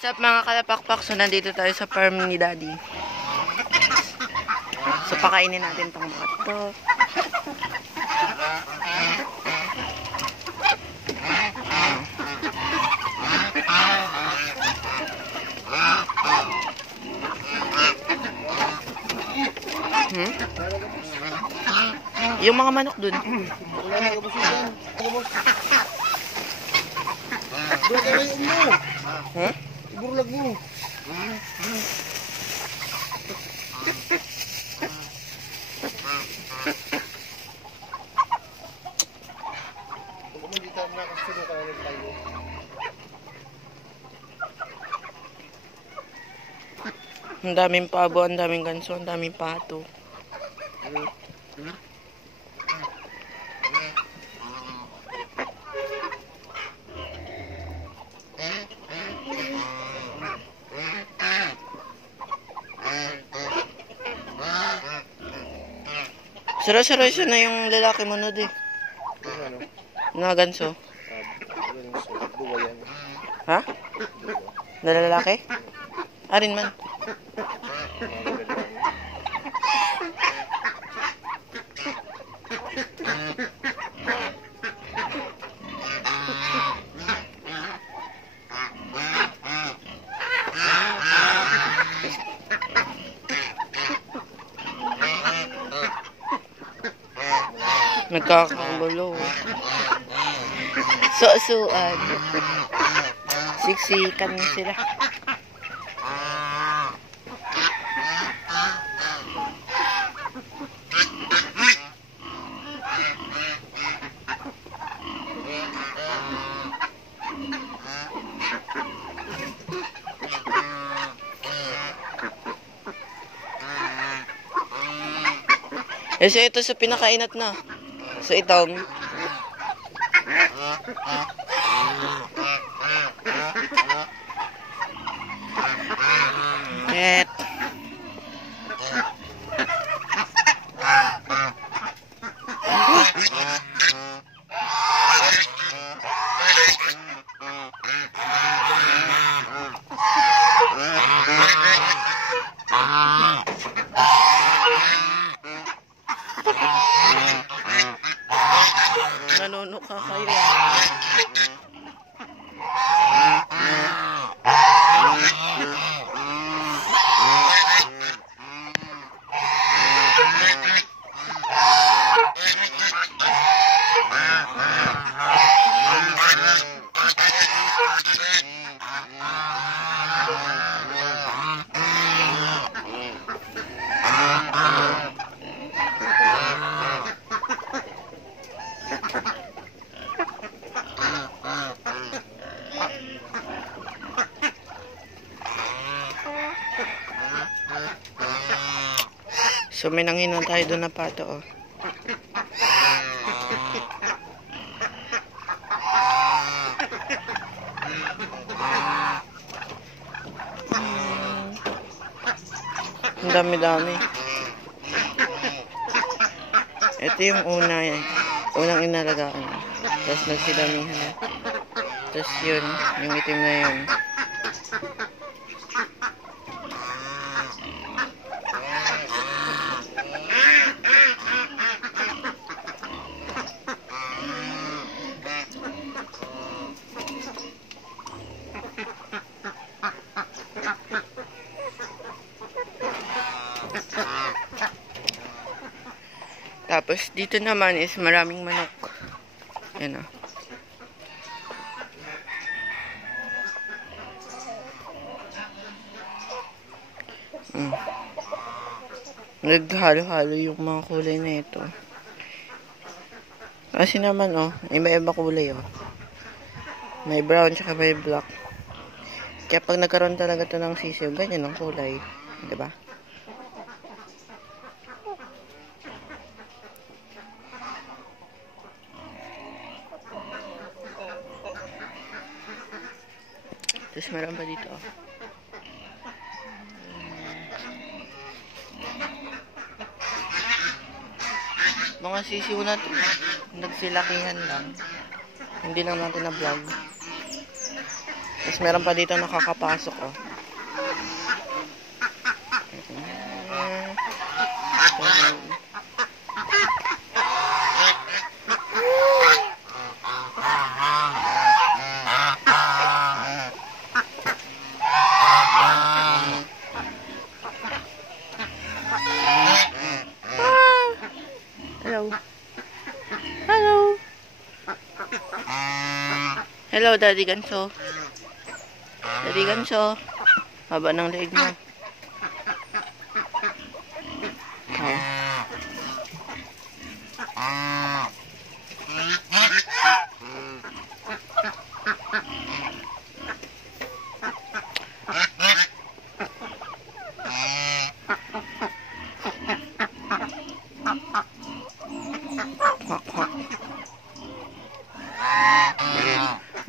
What's up mga kalapakpak? So nandito tayo sa farm ni Daddy. So pakainin natin tong mga to. Yung mga manok dun. Iburlag mo. Ang daming pabo, ang daming ganso, ang daming pato. Sara-sarasya na yung lalaki mo na di. Na ganso. Ha? Na lalaki? Arin man. Nagkakagulo. So-suan. Siksikan sila. So ito sa pinakainat na. So itong Ket. Nanono ka kayo. So may nanginan tayo doon na pato, oh. Ang dami-dami. Ito yung unang inalagaan. Tapos nagsidamihan na. Tapos yun, yung itim na yun. Tapos dito naman is maraming manok. Yan o. Naghalo-halo yung mga kulay na ito. Kasi naman iba-iba kulay May brown tsaka may black. Kaya pag nagkaroon talaga ito ng sisiw, ganyan ang kulay. Diba? Tapos meron pa dito. Mga sisiw na ito. Nagsilakihan lang. Hindi lang natin na vlog. Tapos meron pa dito nakakapasok, oh. Hello. Hello. Hello, Daddy Ganso. Daddy Ganso. Haba ng leeg mo.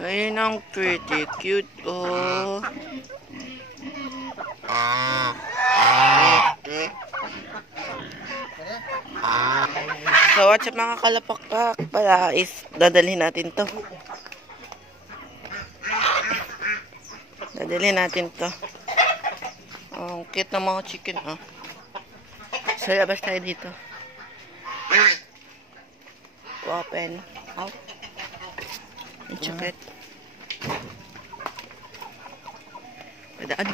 Ayun ang pretty cute, oh. So, what's up mga kalapakpak? Pala is dadalhin natin to. Dadalhin natin to. Ang cute ng mga chicken, oh. So, labas tayo dito. Open. Out. Ang chocolate. Padaan.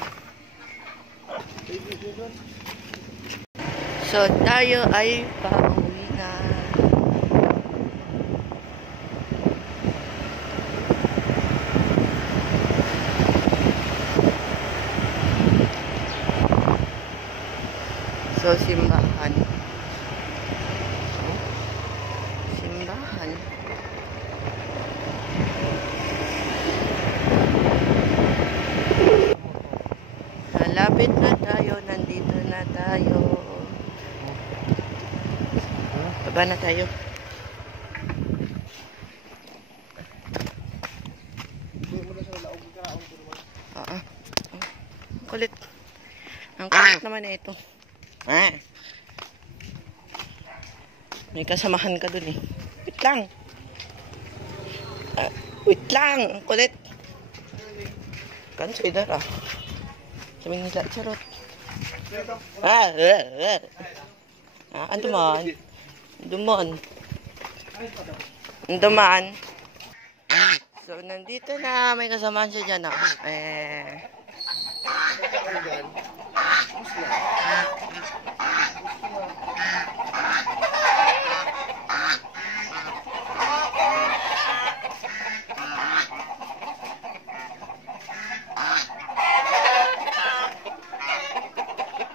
So, tayo ay pauwi na. So, simbahan. Simbahan. Malapit na tayo. Nandito na tayo. Baba na tayo. Kulit. Ang kulit naman na ito. May kasamahan ka dun eh. Wait lang. Wait lang. Ang kulit. Consider ah. Saming nila. Charot. Dumaan. Dumaan. Dumaan. So, nandito na. May kasamaan siya dyan ah.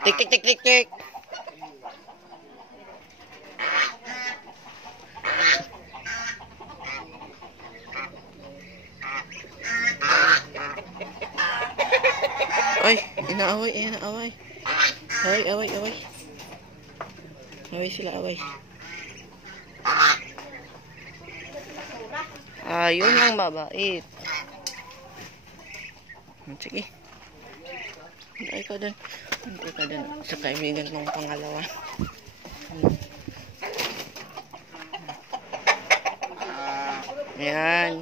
Tik tik tik tik tik. Ay, inaaway, inaaway. Away, away, away. Away sila, away. Yun ang babait. Sige. Ay ka dun. Ay ka dun. Sa kaibigan mong pangalawa. Ayan.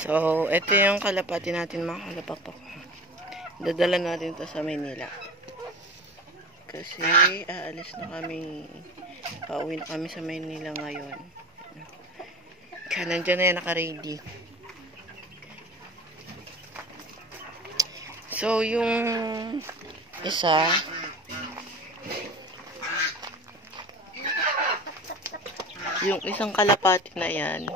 So, ito yung kalapati natin mga kalapakpak. Dadala natin to sa Maynila. Kasi, aalis na kami. Pauwi na kami sa Maynila ngayon. Kaya nandiyan na yan naka-ready. So, yung isa, yung isang kalapati na yan,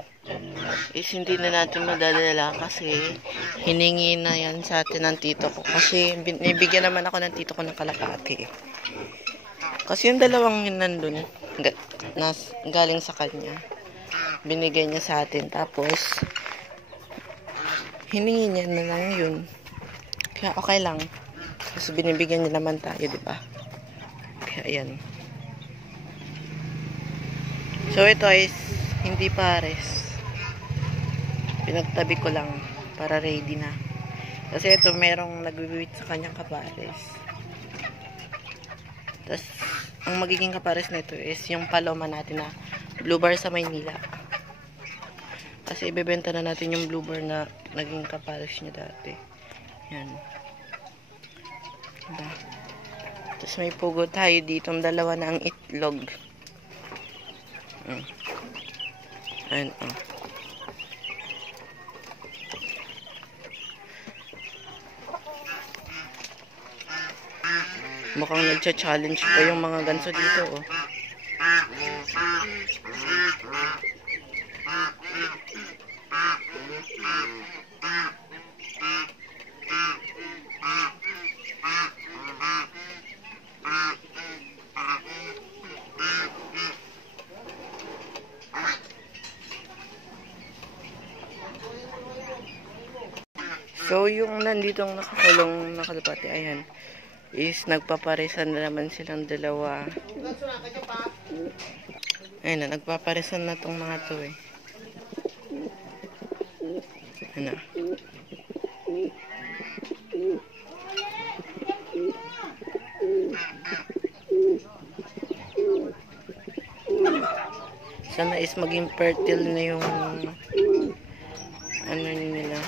is hindi na natin madadala kasi hiningi na yan sa atin ng tito ko. Kasi nibigyan naman ako ng tito ko ng kalapati. Kasi yung dalawang yun nandun, galing sa kanya. Binigay niya sa atin. Tapos, hiningi niya na lang yun. Kaya okay lang. Kasi binibigyan niya naman tayo, di ba? Kaya ayan. So, ito is hindi pares. Pinagtabi ko lang para ready na. Kasi ito, merong nagwiwit sa kanyang kapares. Tapos, ang magiging kapares nito is yung paloma natin na blue bar sa Maynila. Kasi ibebenta na natin yung blue bar na naging kapares niya dati. Yan. Diba? Tapos may pugo tayo dito. Ang dalawa na ang itlog. Ayan, mukhang nagcha-challenge pa yung mga ganso dito, oh. So, yung nanditong nakakulong na kalapati, ayan, is nagpaparisan na naman silang dalawa. Ayan na, nagpaparisan na tong mga to, eh. Ayan na. Sana is maging fertile na yung ano nila.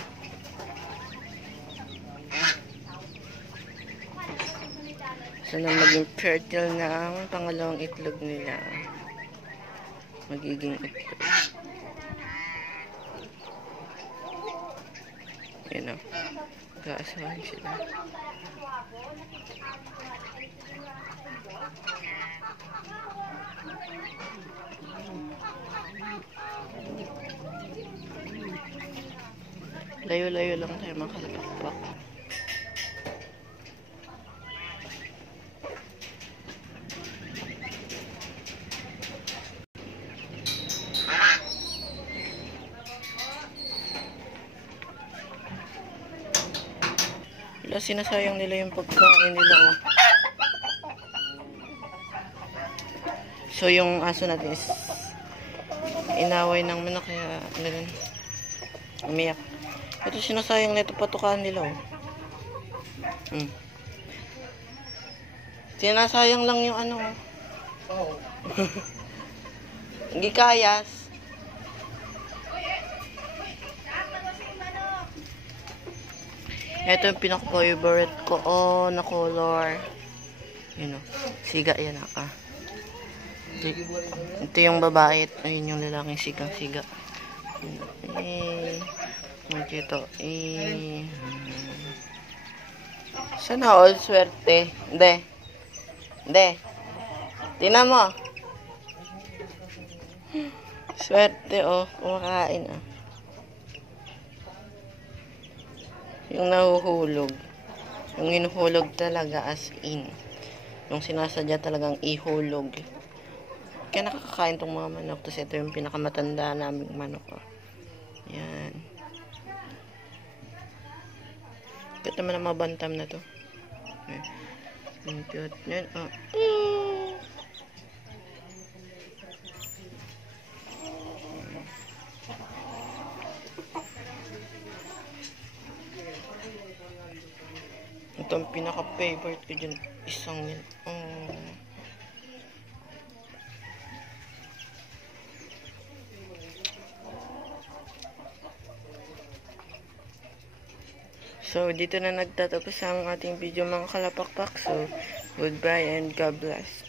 Sana maging fertile na ang pangalawang itlog nila. Magiging itlog. Ayan o. Kaasahan sila. Layo-layo lang tayo mga kalapakpak. Wala, sinasayang nila yung pagkain nila, oh. So, yung aso natin is inaway ng manok, kaya umiyak. Ito sinasayang nito patukaan nila, oh. Sinasayang lang yung ano, oh. Hindi kayas. Ito yung pinaka-favorite ko, oh, na color. Yun, oh. Siga yan, ah. Ito yung babae, ayun yung lalaking sigang-siga. Ito. Sana all swerte. Hindi. Tingnan mo. Swerte, oh. Kumakain, ah. Yung nahuhulog. Yung inuhulog talaga as in. Yung sinasadya talagang ihulog. Kaya nakakakain tong mga manok. Tapos ito yung pinakamatanda naming manok, oh. Yan. Ito naman ang mga bantam na to. Ang cute. Yan, oh. Ito ang pinaka-favorite ko dyan. Isang yan. So, dito na nagtatapos ang ating video mga kalapakpak. So, goodbye and God bless.